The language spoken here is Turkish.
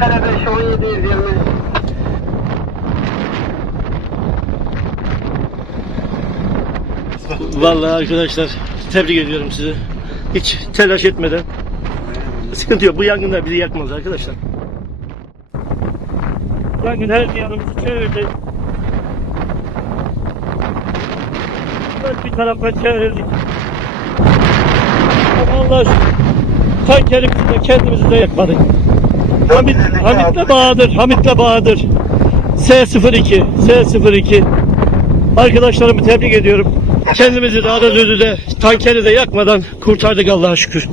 Çanakkale 5 1720. Vallahi arkadaşlar tebrik ediyorum sizi. Hiç telaş etmeden. Sıkıntı yok. Bu yangınlar bizi yakmaz arkadaşlar. Yangın her yanımızı çevirdi. Bir tarafa çevirdik. Ama Allah aşkına tankerimizde kendimizi de yakmadık. Hamit'le Bahadır. S02. Arkadaşlarımı tebrik ediyorum. Kendimizi de Aradözü'de tankeri de yakmadan kurtardık Allah'a şükür.